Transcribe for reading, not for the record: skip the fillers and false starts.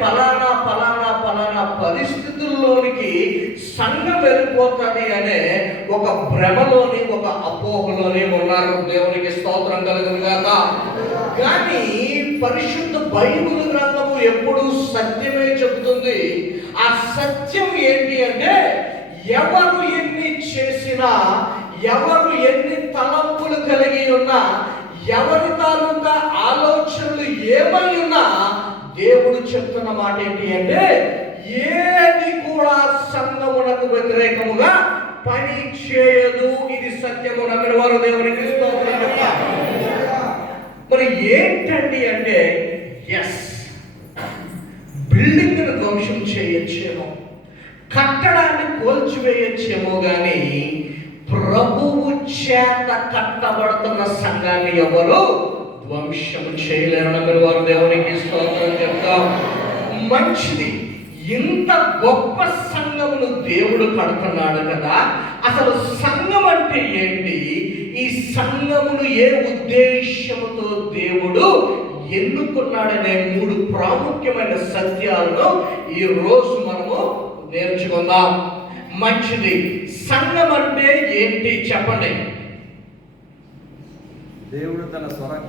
ఫలానా ఫలానా ఫలానా పరిస్థితుల్లోనికి సంఘం వెళ్ళిపోతుంది అనే ఒక భ్రమలోని, ఒక అపోహలోని ఉన్నారు. దేవునికి స్తోత్రం కలుగునుగాక. కానీ పరిశుద్ధ బైబిల్ గ్రంథము ఎప్పుడు సత్యమే చెబుతుంది. ఆ సత్యం ఏంటి అంటే, ఎవరు ఎన్ని చేసినా, ఎవరు ఎన్ని తలంపులు కలిగి ఉన్నా, ఎవరి తాలూకా ఆలోచనలు ఏమై ఉన్నా, దేవుడు చెప్తున్న మాట ఏంటి అంటే, ఏది కూడా సంఘమునకు వ్యతిరేకముగా పని చేయదు. ఇది సత్యము. నమ్మిన వారు దేవునికి స్తోత్రం చెప్తారు. మరి ఏంటండి అంటే, ఎస్, బిల్డింగ్ ను ధ్వంసం చేయొచ్చేమో, కట్టడాన్ని కూల్చివేయచ్చేమో, కానీ ప్రభువు చేత కట్టబడుతున్న సంఘాన్ని ఎవరు ధ్వంసము చేయలేరు. నమ్మిన వారు దేవునికి స్తోత్రం చెప్తాం. మంచిది, ఇంత గొప్ప సంఘమును దేవుడు కడుతున్నాడు కదా. అసలు సంఘం అంటే ఏంటి? ఈ సంఘమును ఏ ఉద్దేశముతో దేవుడు ఎన్నుకున్నాడనే 3 ప్రాముఖ్యమైన సత్యాలను ఈ రోజు మనము నేర్చుకుందాం. మంచిది, సంఘం అంటే ఏంటి చెప్పండి. దేవుడు తన స్వరం